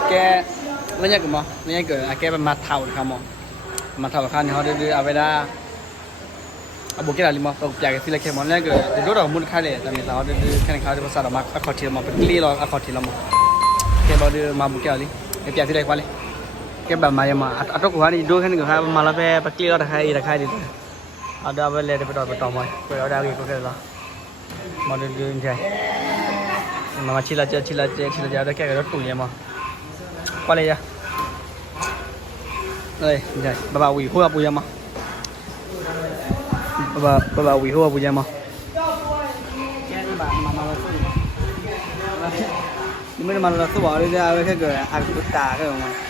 အကဲမညကမမညကအကဲမထောက်ခါမမထောက်ခါနေဟိုဒီအဝေဒာအဘိုကေလာလီမောက်ပြာကစီလက်ခဲမောင်းလည်းကဒီလိုတော့မုန်ခါလေတမ်းနေတော့ဒီခန်ခါဒီပစတော့မအခေါ်တီမပကလီလောအခေါ်တီလမကဲဘာဒီမဘူကေလီပြာစီလက်ခွာလေကဲဘာမယမအတော့ကွာဒီဒိုခန်ကဟာမလာပဲပကလီရတာခိုင်းရတာခိုင်းဒီအဒါပဲလေတပတော်ပတော်မပြောရတာကြီးကိုခဲလားမောင်းလည်းကြီးနေမမချီလာချီလာချီလာချီလာကြတော့ကဲကတော့တူရမော qua đây đây đây bà bà ủy hoa bùi mà bà bà bà ủy hoa bùi mà nhưng mà là số bảo đi ra với cái người ăn cứ tà cái mà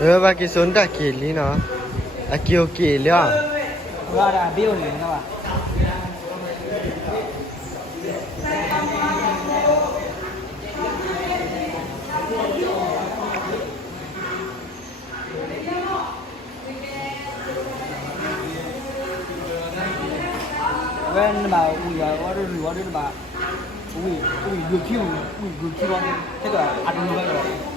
เออบางกีสนตักเกลี่เนาะอะเกียวเกลี่เนาะว่าได้เบี้ยวหนึ่งแล้วอ่ะเว้นมาอุ้ยว่าเรื่องว่าเรื่องแบบอุ้ยอุ้ยยูทิวอุ้ยยูทิวอะไรที่ก็อัดลงไปเลย yeah.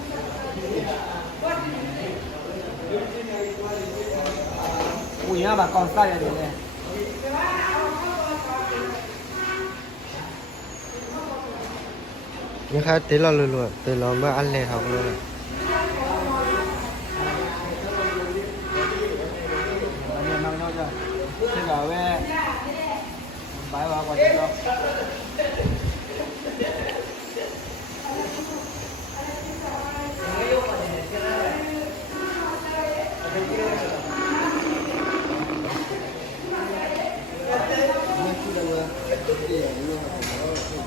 cùi nhá bà con sai rồi này như khác tí lo lùi lùi từ lâu mới ăn này học luôn ừ, Hãy subscribe cho kênh Ghiền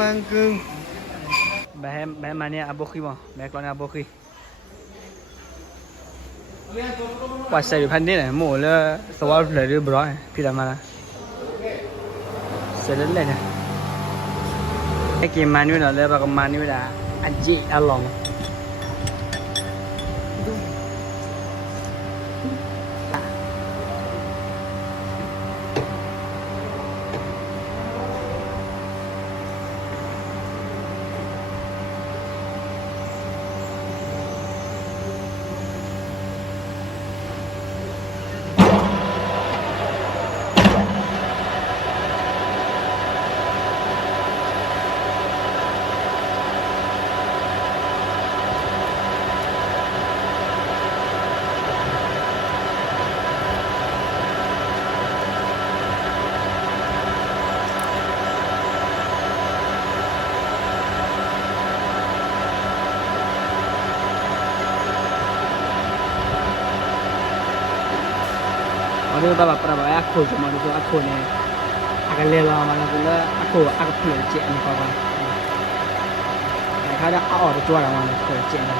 บางกึ่งแบบแบบมาเนี่ยอาบุคีบ่แบบกลอนอาบุคีว่าเส่พันนี่แหละหมูแล้วสวัสดีบร้อย พี่ละมาละเสร็จแล้วเนี่ยไอ้กินมานี่หน่อยแลยวไปกินมานี่ไม่ได้อันจีอรลอย đưa ba bà ba bà ác khổ cho mọi người ác khổ này ác cái lê lo mà nó cũng là ác khổ ác khổ chuyện chuyện này các bạn này khác là ảo được chưa các bạn này khổ chuyện này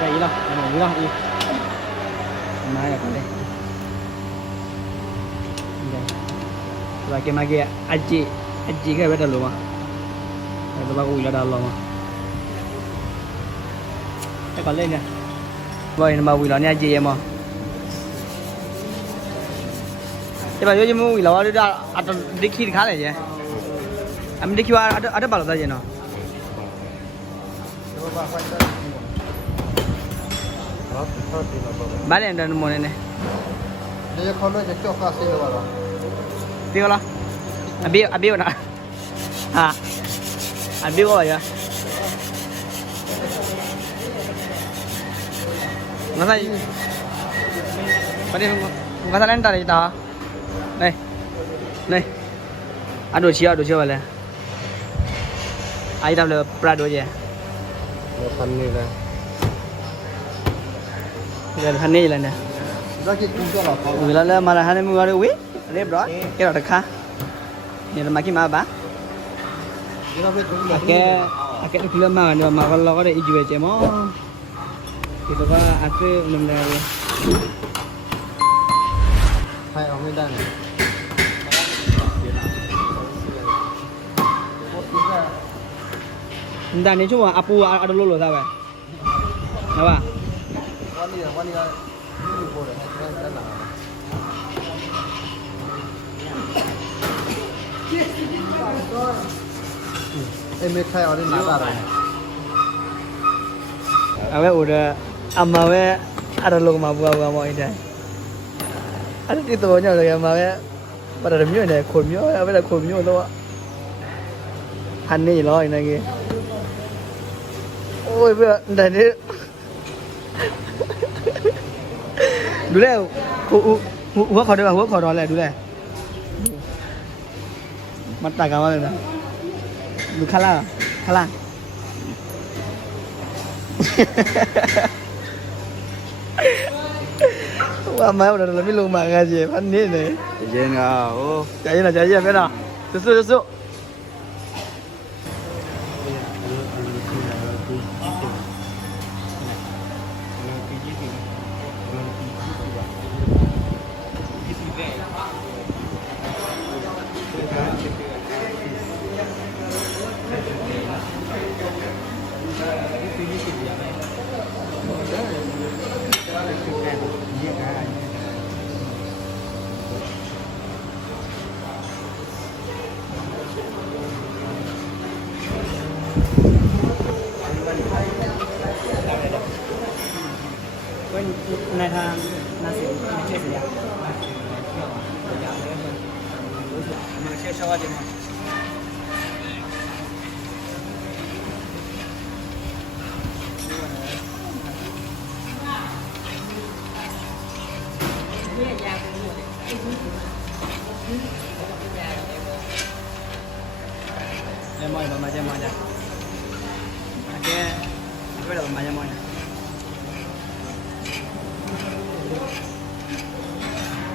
chạy đi đâu mình đi đâu đi mai là còn đây là cái mai kia anh chị anh chị cái bé đó luôn mà cái đó bao nhiêu là đó luôn mà cái còn lên nè vậy mà vui lắm nha chị em ạ thế bà chơi mua gì lâu đó à tao đi khi khá này vậy em đi khi ở ở đó bảo là gì nó bà này em đang mua này nè cho con nuôi cho cho cá sấu vào đó tiêu rồi à biêu à biêu nè à à biêu rồi vậy nó đây bà đi không có sao lên tao đây tao đây hey, đây ăn đồ chưa đồ chưa vậy này ai đam được ra đồ gì một phần như là giờ à hắn này là nè người ừ, là mà là hắn này mua được quý đẹp đó cái đó được khá giờ mà cái mà bác cái cái được lớn mà nhưng mà con lo có để ít về chứ mà thì tôi có ăn cái nem này hai ông ấy đang Nda ni cuma apu ada lulu tau eh. Napa? Awe udah ama we ada lu mau buka buka mau ini. bắt itu banyak lagi ama we pada demi ini kumyo, apa dah kumyo tu? Hanni lah ini lagi ôi bây giờ đẩy đi đủ đây hú khỏi đây bà hú khỏi đó này đủ đây mặt tài cả mọi người đủ khá là khá là quá mấy ông đó là mấy lùng mà nghe gì phát nít này chơi nào chơi nào chạy nào biết nào xuống xuống xuống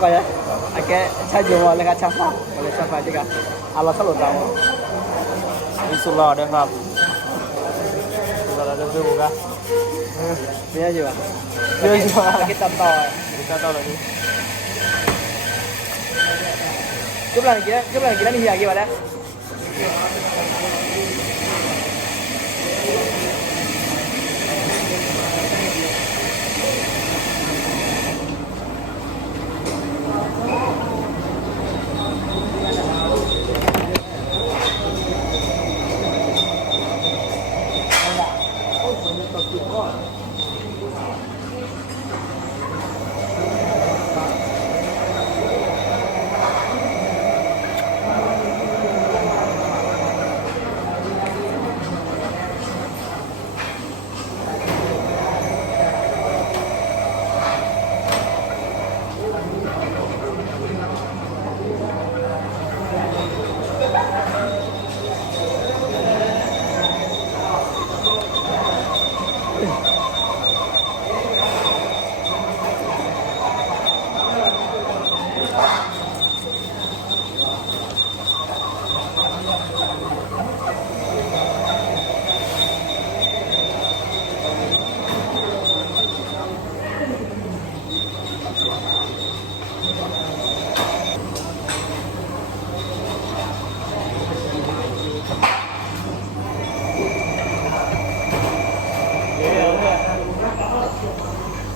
kaya ake chajo wale ka chafa wale chafa jika ala salo ta mo isula de ha isula de zo ga ya ji ba yo ji ba ake ta ta ta ta lo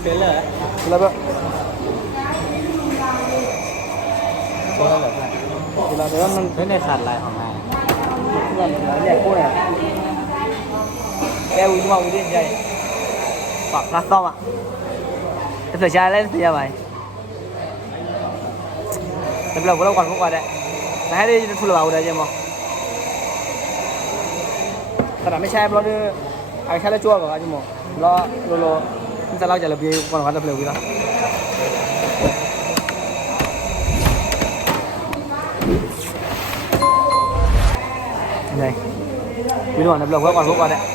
ลยแล้วแบบอะไรแบบนั้นแล้วมันไม่ในสัตว์ไรของมันมันเนี่ยพวกเนี่ยแกอุ้งมงอุ้งเล่นใหญ่ปักพลาต้องอ่ะเสือชาเล่นเสียไมแต่เราก็เล่าก่อนพูกว่าได้แต่ให้ได้ยินทุเราได้ยังมั้งแต่ไม่ใช่เราดื้อไอ้แค่ละจ้วงก่อนจิโม่รอโล ta lao chạy lập gì còn phải lập liều gì đâu này quý đoàn nó liều quá còn vô còn đấy